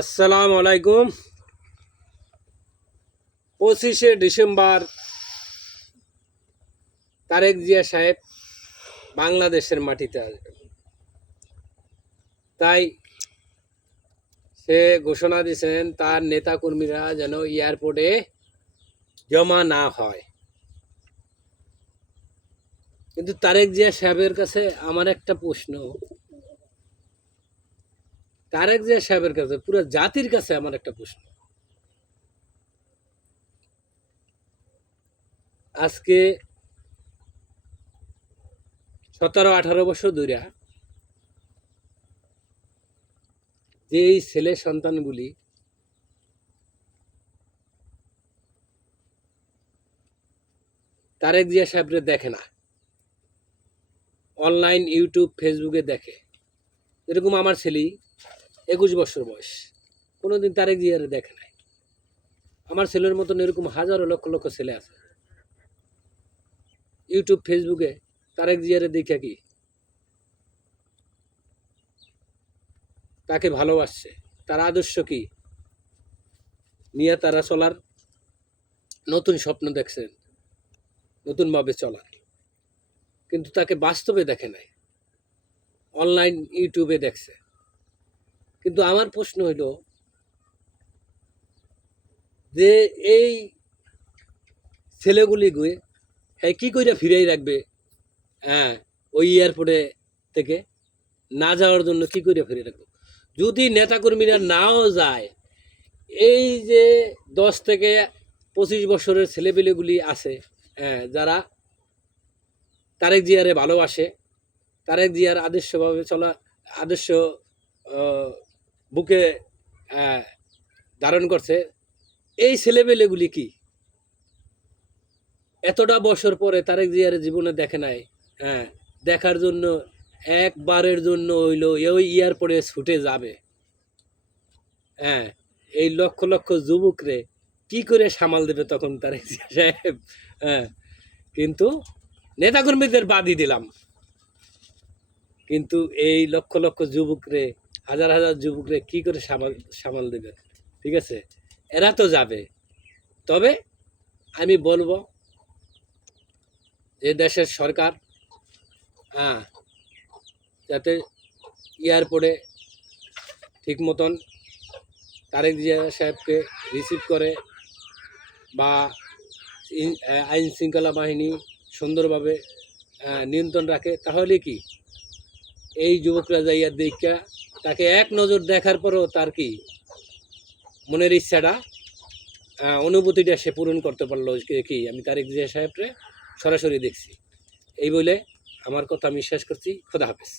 আসসালামু আলাইকুম। 25শে ডিসেম্বর তারেক জিয়া সাহেব বাংলাদেশের মাটিতে আসবেন, তাই সে ঘোষণা দিয়েছেন তার নেতাকর্মীরা যেন এয়ারপোর্টে জমা না হয়। কিন্তু তারেক জিয়া সাহেবের কাছে আমার একটা প্রশ্ন, তারেক জিয়া সাহেবের কাছে, পুরো জাতির কাছে আমার একটা প্রশ্ন। আজকে 17-18 বছর ধরে যে এই ছেলে সন্তানগুলি তারেক জিয়া সাহেবরে দেখে না, অনলাইন ইউটিউব ফেসবুকে দেখে। এরকম আমার ছেলে 21 বছর বয়স, কোনোদিন তারেক জিয়ারে দেখে নাই। আমার ছেলের মতন এরকম হাজারো লক্ষ লক্ষ ছেলে আছে ইউটিউব ফেসবুকে তারেক জিয়ারে দেখে কি তাকে ভালোবাসছে, তার আদর্শ কি নিয়ে তারা চলার নতুন স্বপ্ন দেখছেন, নতুনভাবে চলার। কিন্তু তাকে বাস্তবে দেখে নাই, অনলাইন ইউটিউবে দেখছে। কিন্তু আমার প্রশ্ন হইল যে এই ছেলেগুলি গিয়ে হ্যাঁ কী করে ফিরেই রাখবে? হ্যাঁ, ওই এয়ারপোর্টে থেকে না যাওয়ার জন্য কী করে ফিরে রাখবো? যদি নেতাকর্মীরা নাও যায়, এই যে 10 থেকে 25 বছরের ছেলেপেলেগুলি আছে, হ্যাঁ, যারা তারেক জিয়ারে ভালোবাসে, তারেক জিয়ার আদর্শভাবে চলা, আদর্শ বুকে ধারণ করছে, এই ছেলেপেলেগুলি কি এতটা বছর পরে তারেক জিয়ার জীবনে দেখে নাই? হ্যাঁ, দেখার জন্য একবারের জন্য হইলো ওই এয়ারপোর্টে ছুটে যাবে। হ্যাঁ, এই লক্ষ লক্ষ যুবকরে কি করে সামাল দেবে তখন তারেক জিয়া সাহেব? হ্যাঁ, কিন্তু নেতাকর্মীদের বাদই দিলাম, কিন্তু এই লক্ষ লক্ষ যুবকরে, হাজার হাজার যুবকরে কি করে সামাল দেবে? ঠিক আছে, এরা তো যাবে। তবে আমি বলবো যে দেশের সরকার, হ্যাঁ, যাতে এয়ারপোর্টে ঠিক মতন তারেক জিয়া সাহেবকে রিসিভ করে, বা আইন শৃঙ্খলা বাহিনী সুন্দরভাবে নিয়ন্ত্রণ রাখে, তাহলে কি এই যুবকরা যাইয়া দেখা তাকে এক নজর দেখার পরও তার কি মনের ইচ্ছাটা, অনুভূতিটা সে পূরণ করতে পারলো কি আমি তারেক জিয়া সাহেবরে সরাসরি দেখছি। এই বলে আমার কথা আমি শেষ করছি। খোদা হাফেজ।